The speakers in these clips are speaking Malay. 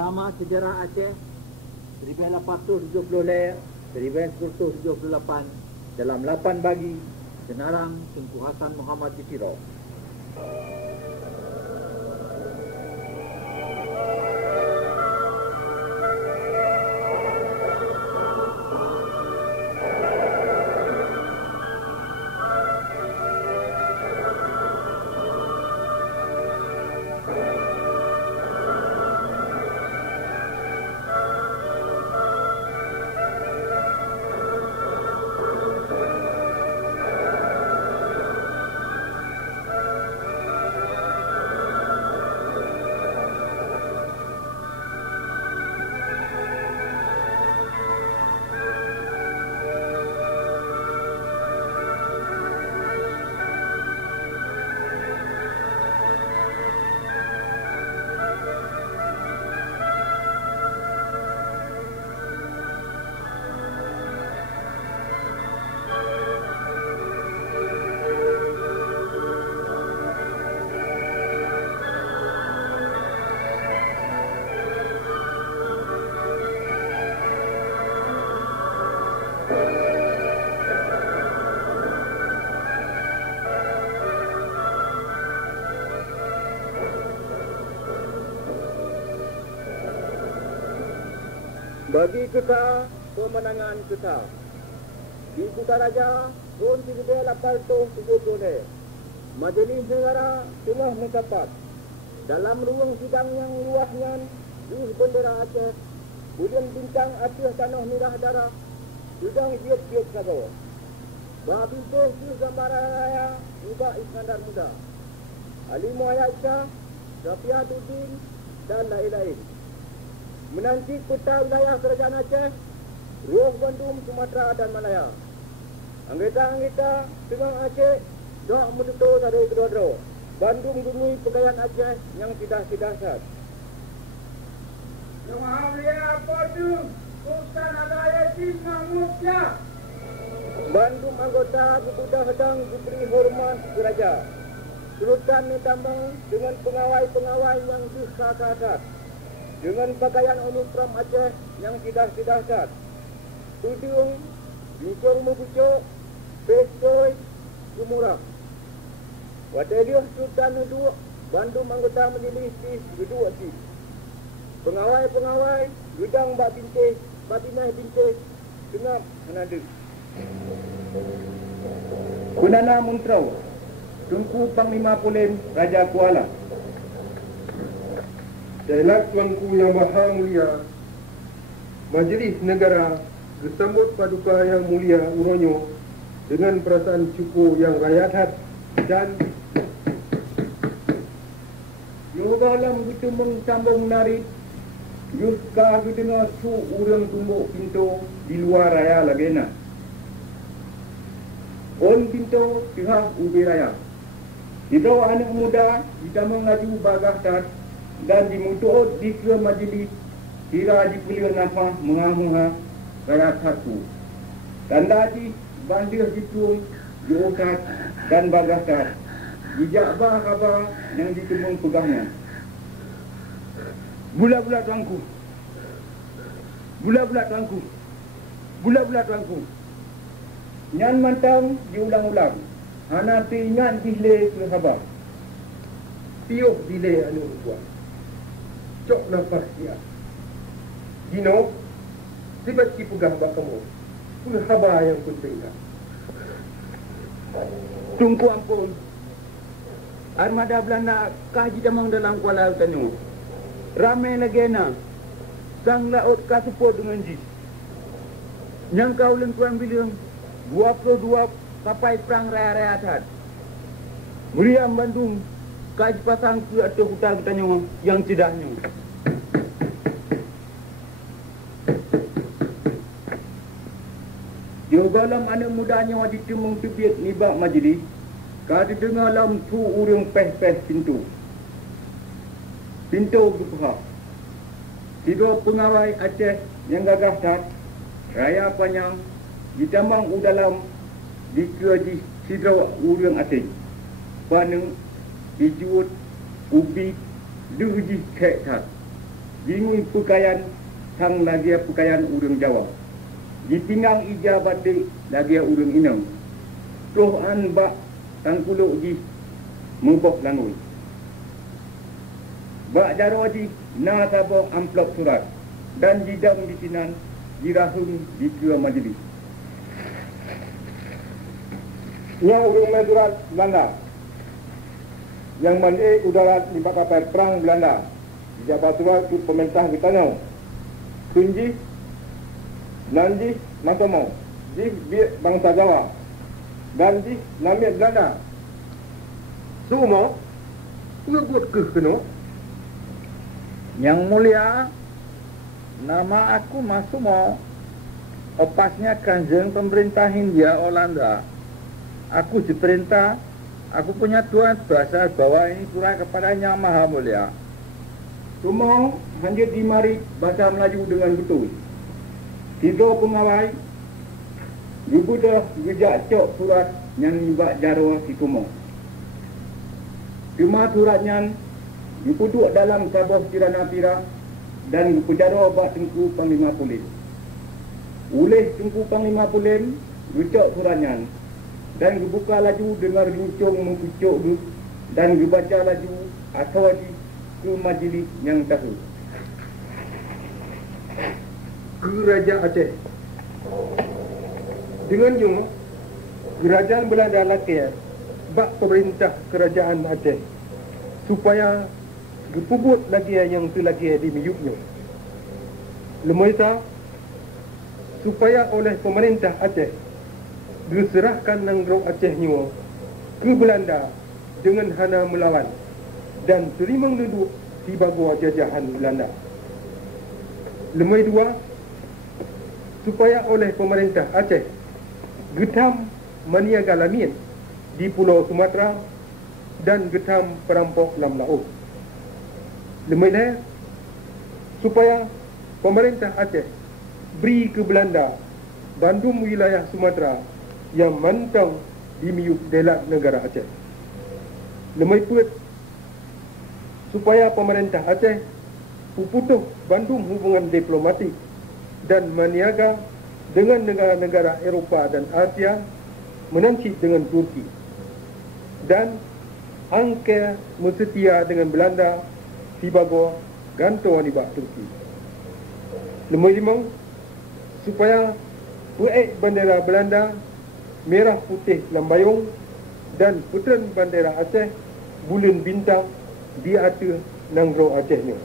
Drama Sejarah Aceh 1870 ler 1978 dalam 8 bagi Senarang Tunku Hasan Muhammad di Sirau. Bagi kita pemenangan kita di Kutaraja Pun 1870 Majlis Negara telah mendapat dalam ruang sidang yang luasnya di bendera Aceh kemudian bincang Aceh tanah merah darah sedang tiup-tiup kata Babi Tuh Gambar Raya juga Iskandar Muda Ali Muhammad Aisyah Rafiatuddin dan lain-lain menanti peta wilayah kerajaan Aceh, Ruang Bandung, Sumatera dan Malaya. Anggota-anggota Tengah Aceh dah menutup dari kedua-dua. Bandung dunui pegawaian Aceh yang tidak dahsyat. Yang mulia apa tu? Sultan Al-Ayatin Mahmudnya. Bandung anggota sudah sedang diberi hormat geraja. Sultan ditambang dengan pengawai-pengawai yang dihasat. Dengan pakaian uniform Aceh yang tidak dahsyat, tudung, bikong membucuk, pestoi, gemurah. Wadeliah Sultan duduk, Bandung anggota majlis duduk asyik. Pengawai-pengawai, gedang bak bintih, batinah bintih, tengah menada. Perdana Muntrau, Tunku Panglima Polim Raja Kuala. Dalam Tuanku Yang Maha Mulia, Majlis Negara bersambut Paduka Yang Mulia Uronyo dengan perasaan syukur yang rayahat dan Yogalam gitu mengsambung narik, Yuska dengar su urang tumbuk pintu di luar raya Lagena. On pintu pihak ubi raya. Itu anak muda kita mengaju bagah tat dan dimutuh di ke majlis kira dipilih nafas mengamuha rakyat satu dan tadi bandir ditung diukat dan bagasat dijak bah yang ditembung pegahnya bulat-bulat tuanku bulat-bulat tuanku bulat-bulat tuanku nyan mantang diulang-ulang hana tingan dihle ke khabar tiup dile anu buat cok nafas dia Dino tiba-tiba pegah bak kamu pun haba yang penting tungku ampun armada Belanda kaji damang dalam Kuala Tanjung ramai Lagena sang laut kasuput dengan jis yang kau lengkuan bilang 22 sampai perang raya-raya tad Meriam Bandung kaji pasang ke atas hutan Tanjung yang tidaknya Yogalam anak mudanya wajib temung tebiat nibak majlis kada dengar lam tu urang peh-peh pintu berpihak tiga pengawai Aceh yang gagah tat raya panjang ditambang udalam dikeji sidra urang asing paneng dijuut ubi duji kek tat Jingui pakaian sang lagi pakaian urang Jawa. Di pinggang ija batik lagi urang Inang. Roh an bak tang kuluk ji mubok langui. Bak jaro ji na tabok amplop surat dan jidam di sinan dirahung di kua majlis. Nya urung surat Belanda yang mandi udara di kapal perang Belanda. Jabat surat itu pemerintah kita nau. Kunji, Nanji, Matomau, di bangsa Jawa, dan di Namit Belanda. Semua, ngebut ke kena. Yang mulia, nama aku Masumo. Opasnya Kanjeng pemerintah Hindia Olanda. Aku diperintah, aku punya tuan bahasa bawa ini surat kepada Yang Maha Mulia. Semua hanya dimari bahasa Melayu dengan betul. Tiga pengawai, ibu dah gejak cok surat yang ibak jaro si Tumong. Cuma suratnya dipuduk dalam sabah kirana pira dan dipujaro bak Tengku Panglima Polis. Oleh Tengku Panglima Polis, gejak suratnya dan dibuka laju dengar runcung mengkucuk dan dibaca laju atau ke majlis yang tahu. Kerajaan Aceh. Dengannya, kerajaan Belanda laki bak pemerintah kerajaan Aceh supaya dipubut lagi yang tu lagi di miyuknya. Lemasa supaya oleh pemerintah Aceh diserahkan nanggro Acehnya ke Belanda dengan hana melawan dan terima duduk di bawah jajahan Belanda. Lemai dua, supaya oleh pemerintah Aceh getam maniaga lamin di Pulau Sumatera dan getam perampok lam laut. Lemai lain, supaya pemerintah Aceh beri ke Belanda bandum wilayah Sumatera yang mantau di miuk delak negara Aceh. Lemai puet, supaya pemerintah Aceh puputuh bandung hubungan diplomatik dan meniaga dengan negara-negara Eropah dan Asia menanci dengan Turki dan angka setia dengan Belanda sebagai ganto di bawah Turki. Nombor 5, supaya puek bendera Belanda merah putih lambayung dan putran bendera Aceh bulan bintang di atas nanggro Acehnya.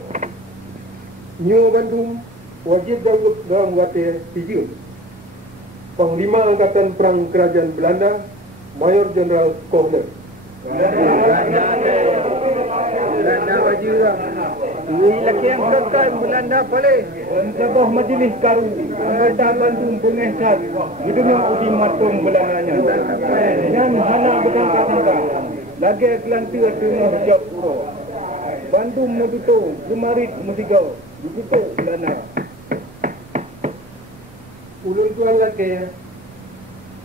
Nyo Bandung wajib dalam kata 3. Panglima Angkatan Perang Kerajaan Belanda, Mayor Jeneral Kohler. Belanda wajib lah. Ini laki yang serta Belanda boleh. Sabah majlis karu, anggota Bandung pengesat, gedung uji matung Belandanya. Dan hana bertangka-tangka, lagi kelantir tengah jawab pura. Bandung menutup, gemarit mesigau, ditutup Belanda. Ulun tuan laki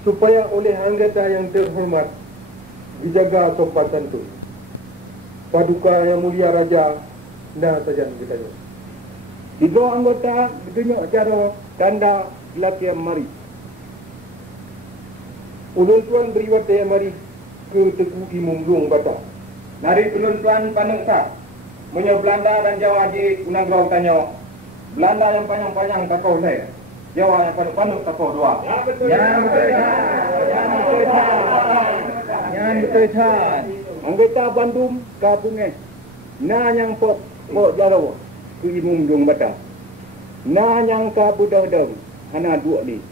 supaya oleh anggota yang terhormat dijaga sopan santun. Paduka Yang Mulia Raja nah saja kita. 3 anggota ditunjuk cara tanda latihan mari. Ulun tuan beri wataya mari ke Teguh Imum Long Bata. Mari ulun tuan panungsa. Punya Belanda dan Jawa di Unang Grau tanya. Belanda yang panjang-panjang takau saya. Jawa yang panuh-panuh takau 2. Yang betul kan. Anggota Bandung kabunge. Na yang pot jaro ke Imum Long Bata. Na yang ka budak-budak hana 2 ni.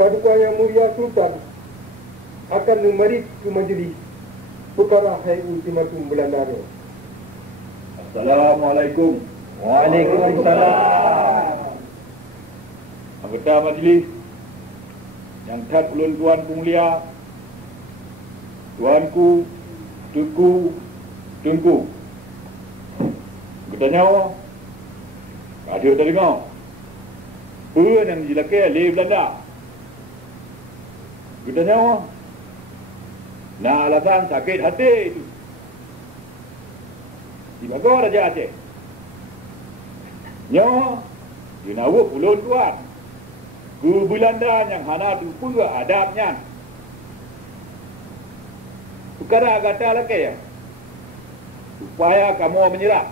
Paduka Yang Mulia Sultan akan memerit ke majlis perkara hai ultimatum Belanda. Assalamualaikum. Waalaikumsalam. Anggota majlis yang tat ulun tuan mulia, tuanku Tengku. Kita nyawa ada tak dengar pun yang dilakai oleh Belanda. Kita nyawa nah alasan sakit hati itu di bawah Raja Aceh Nyo, yunawa pulun tuan. Ke Belanda yang hana tu pun adabnya. Perkara kata lagi ya. Supaya kamu menyerah.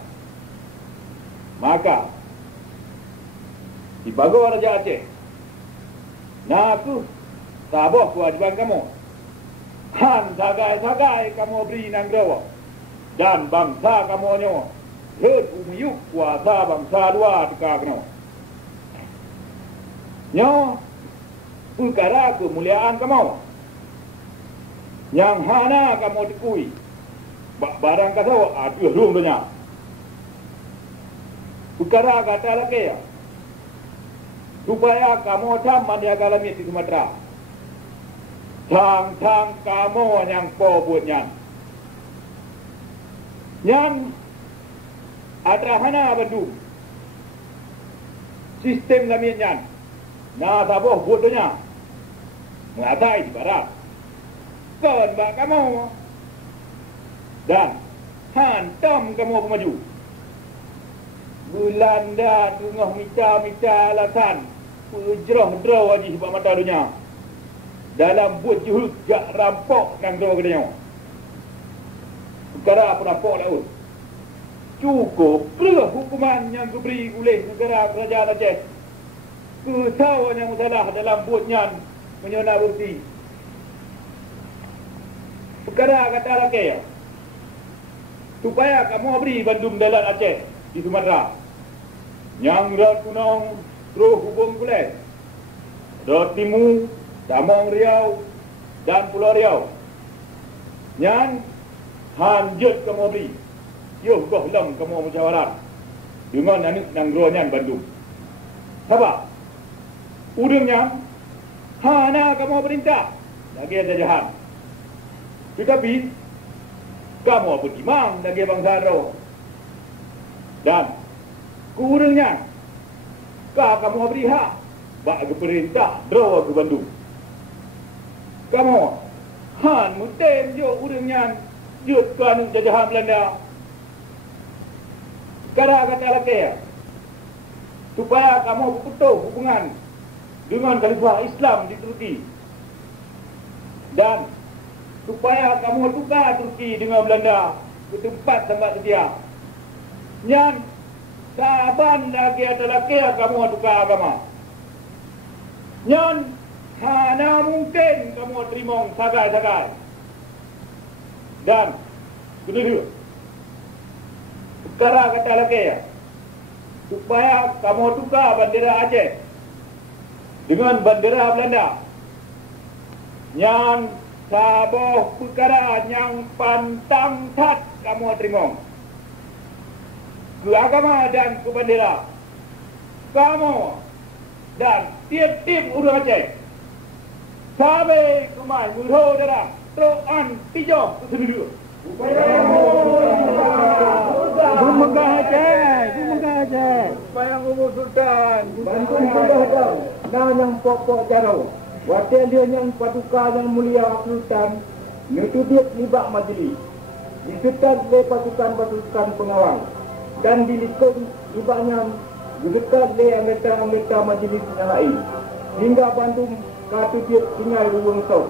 Maka dibago Raja Aceh. Nah aku tabah kewajiban kamu. Han sagai-sagai kamu beri nanggrawa. Dan bangsa kamu nyo. Herd umiyuk kuasa bangsa dua tukar kena. Nyo perkara kemuliaan kamu. Yang hana kamu dikui. Barang kata aduh lung dunia. Perkara kata lagi ya. Supaya kamu sama dia galami di Sumatera. Tang kamu yang pobutnya. Yang adrahana bandu. Sistem laminya. Nah tabuh bodohnya. Mengatai di barat. Kawan bak kamu. Dan hantam kamu maju. Belanda tengah mita alasan. Pejrah-drah wajib sebab mata dunia. Dalam buat juhud jak rampok nang doa kedanya. Perkara perampok laut. Cukup ke hukuman yang diberi oleh negara kerajaan Aceh. Kesalahan yang salah dalam buatnya menyona bukti. Perkara kata lagi ya. Supaya kamu beri bandum dalam Aceh di Sumatera. Yang Rat Kunong terus hubung kulit. Rat Timu, Damang Riau dan Pulau Riau. Yang hanjut kamu beri. Yo goh lam kamu musyawarah. Dengan anak nanggronya Bandung. Sebab udangnya hana kamu perintah lagi ada jahat. Tetapi kamu bertimang lagi bangsa ro. Dan kurangnya kamu beri hak bagi perintah ro ke Bandung. Kamu han mutem jo udangnya jutkan jajahan Belanda. Sekarang kata lagi ya. Supaya kamu putus hubungan dengan Khalifah Islam di Turki. Dan supaya kamu tukar Turki dengan Belanda ke tempat tempat sedia. Yang saban lagi ada lagi kamu tukar agama. Yang hana mungkin kamu terima sagai-sagai. Dan kedua, perkara kata lagi ya. Supaya kamu tukar bandera Aceh dengan bandera Belanda. Yang saboh perkara yang pantang tat kamu terima. Ke agama dan ke bandera. Kamu dan tiap-tiap orang Aceh. Sampai kemai murho darah. Teroan tijau kesedua. Bumegah Aceh. Supaya ngumur sultan. Bantu sultan. Nah yang pokok jaro. Wakil dia yang paduka yang mulia sultan. Nutudik libak majlis. Disekat oleh pasukan-pasukan pengawal. Dan dilikung libaknya disekat oleh anggota-anggota majlis yang lain. Hingga Bandung katudik tinggal ruang sok.